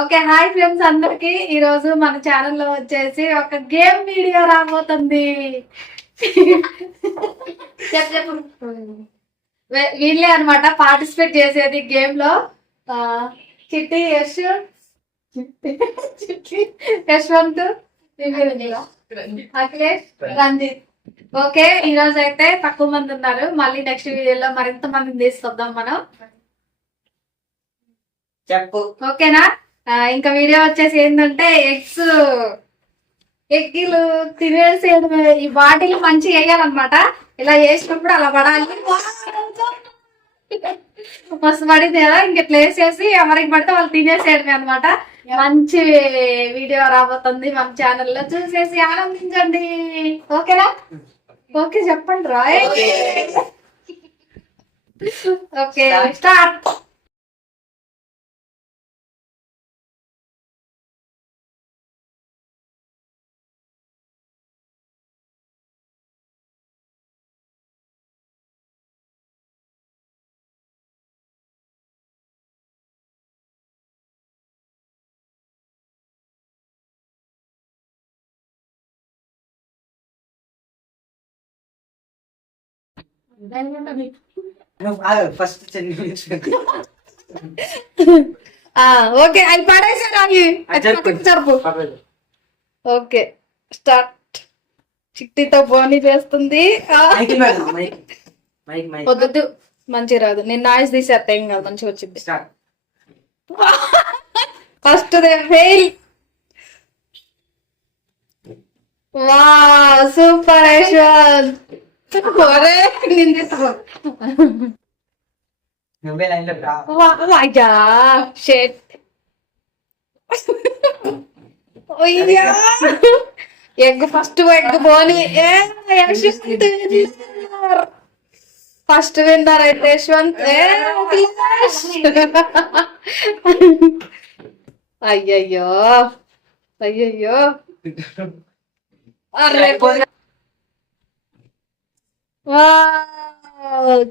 Okay, hi friends అందరికి. ఈ రోజు మన ఛానల్లో వచ్చేసి ఒక గేమ్ వీడియో రాబోతుంది. చెప్పు. వీళ్ళే అనమాట పార్టిసిపేట్ చేసేది గేమ్ లో. చిట్టి, యశ్వంత్, అఖిలేష్, రంజిత్. ఓకే, ఈ రోజు అయితే తక్కువ మంది ఉన్నారు. మళ్ళీ నెక్స్ట్ వీడియోలో మరింత మందిని తీసుకొద్దాం మనం. చెప్పు. ఓకేనా? ఇంకా వీడియో వచ్చేసి ఏంటంటే ఎగ్గిలు తినేసేయడం. ఈ బాటిల్ మంచిగా వేయాలన్నమాట. ఇలా వేసినప్పుడు అలా పడాలి. మస్తు పడింది కదా. ఇంక ఇట్లా వేసేసి ఎవరికి పడితే వాళ్ళు తినేసేయడమే అనమాట. మంచి వీడియో రాబోతుంది మన ఛానల్లో, చూసేసి ఆనందించండి. ఓకేనా? ఓకే చెప్పండి రాయ్. Okay start. ఫస్ట్ ఓకే, అది పడేసారు అవి. జరుపు. Okay start. చిట్టితో బోని చేస్తుంది. వద్దు, మంచి రాదు. నేను నాయిస్ తీసేస్తా, ఏం కాదు, మంచిగా వచ్చింది. First fail. వా super Yashwanth. Egg first egg బోని. ఫస్ట్ విన్నర్ అయితే యశ్వంత్. అయ్యయ్యో అయ్యయ్యో.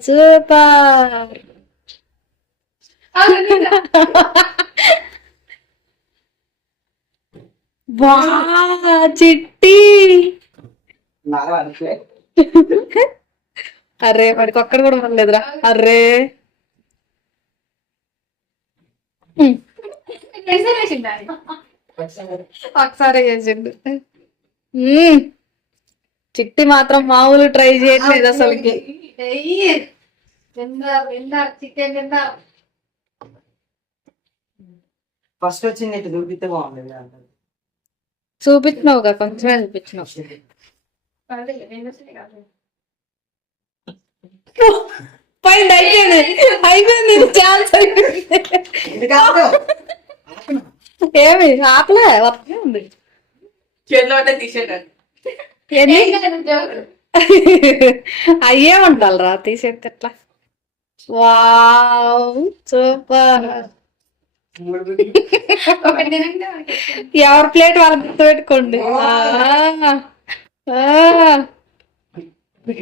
సూపర్. వా చిట్టి. అరే వాడికి ఒక్కడ కూడా పడలేదురా. అరే ఒకసారి చేసిండు. చిట్టి మాత్రం మామూలు ట్రై చేయట్లేదు అసలుకి. ఫస్ట్ వచ్చింది చూపిస్తే బాగుంది. చూపించినావుగా, కొంచెమే చూపించినావు. పోయింది, అయిపోయింది ఛాన్స్. ఏమి ఆపలే, వర్తనే ఉంది. చేతిలో అంటే తీసేటారు. అయ్యే ఉండాలిరా, తీసేది ఎట్లా. Wow super. ఎవరి ప్లేట్ వాళ్ళ గుర్తు పెట్టుకోండి.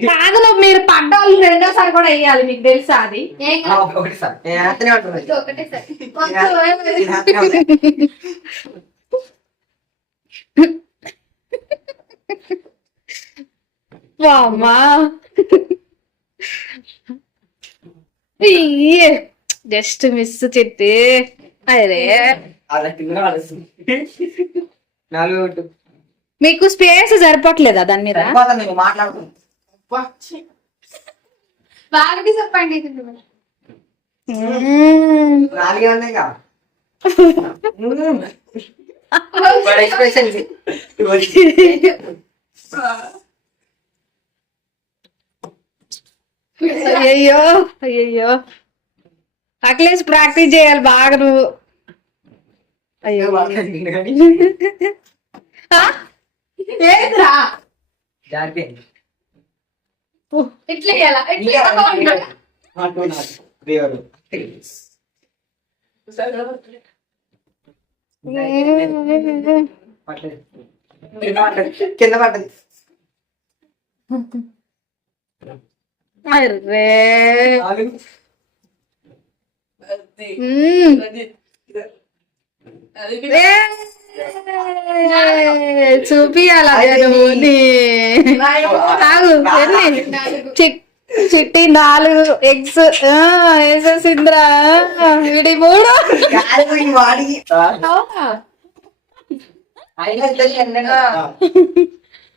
కాదు, మీరు పడ్డోళ్ళు రెండోసారి కూడా వేయాలి, మీకు తెలుసా అది? వామ్మా, జస్ట్ మిస్ చిట్టి. అరే మీకు స్పేస్ సరిపోవట్లేదా దాని మీద? బాగా డిసప్పాయింట్ అవుతుంది. అయ్యో అయ్యో, అఖిలేష్ ప్రాక్టీస్ చేయాలి బాగా నువ్వు. అయ్యో ఏంద్రా ఇట్లా కింద పడ్డది. అరే చూపియాల చిట్టి 4 ఎగ్స్ వేసేసింద్రా వీడి 3 వాడికి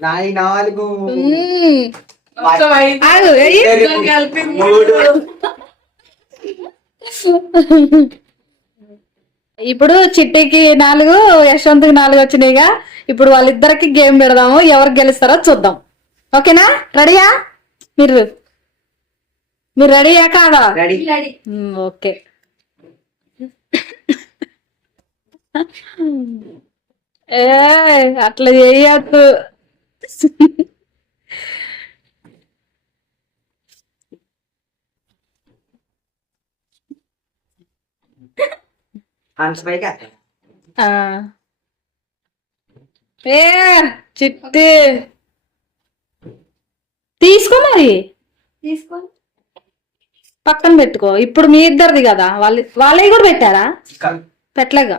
నాయి 4 ఇప్పుడు చిట్టికి 4 యశ్వంత్కి 4 వచ్చినాయిగా. ఇప్పుడు వాళ్ళిద్దరికి గేమ్ పెడదాము, ఎవరు గెలుస్తారో చూద్దాం. ఓకేనా? రెడీయా? మీరు రెడీయా కాదా? ఓకే. ఏ అట్లా చేయద్దు. ఏ చిట్టి తీసుకో, మరి తీసుకో, పక్కన పెట్టుకో. ఇప్పుడు మీ ఇద్దరిది కదా, వాళ్ళవి కూడా పెట్టారా? పెట్టలేగా.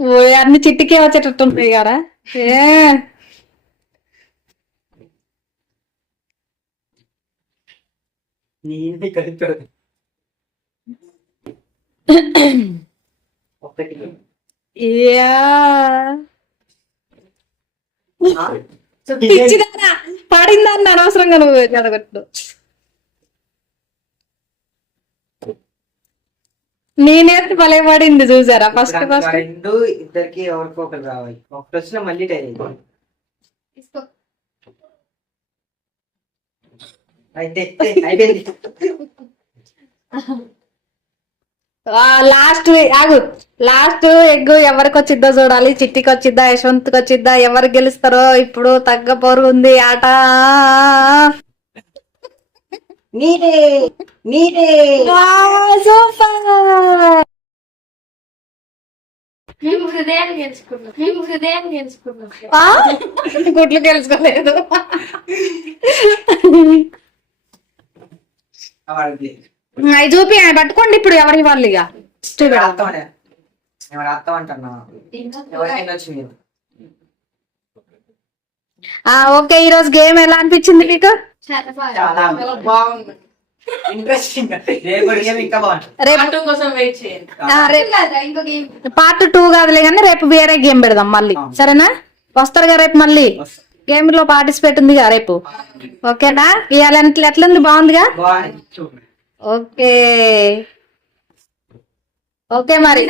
ఓ అన్ని చిట్టికే వచ్చేటట్టు ఉంటాయి కదా. ఏ పిచ్చిదానా పడిందాన్ని అనవసరంగా నువ్వు చదవట్టు. నేనేది భలే పడింది చూసారా? ఫస్ట్ ఇద్దరికి ఎవరికి ఒకరు రావాలి. ఒకటి వచ్చిన మళ్ళీ టైం లాస్ట్ ఎగ్ ఎవరికి వచ్చిద్దో చూడాలి. చిట్టికి వచ్చిద్దా, యశ్వంత్కి వచ్చిద్దా, ఎవరు గెలుస్తారో? ఇప్పుడు తగ్గ పోరు ఉంది ఆట. గుడ్లు గెలుచుకోలేదు. అవి చూపి పట్టుకోండి. ఇప్పుడు ఎవరి వాళ్ళు ఇక ఓకే. ఈ రోజు గేమ్ ఎలా అనిపించింది మీకు? బాగుంది, ఇంట్రెస్టింగ్. పార్ట్ 2 కాదులే కానీ రేపు వేరే గేమ్ పెడదాం మళ్ళీ. సరేనా? వస్తారుగా రేపు మళ్ళీ గేమ్ లో పార్టిసిపేట్ ఉందిగా రేపు. ఓకేనా? ఇవాళ ఎట్లుంది? బాగుందిగా. ఓకే ఓకే మరి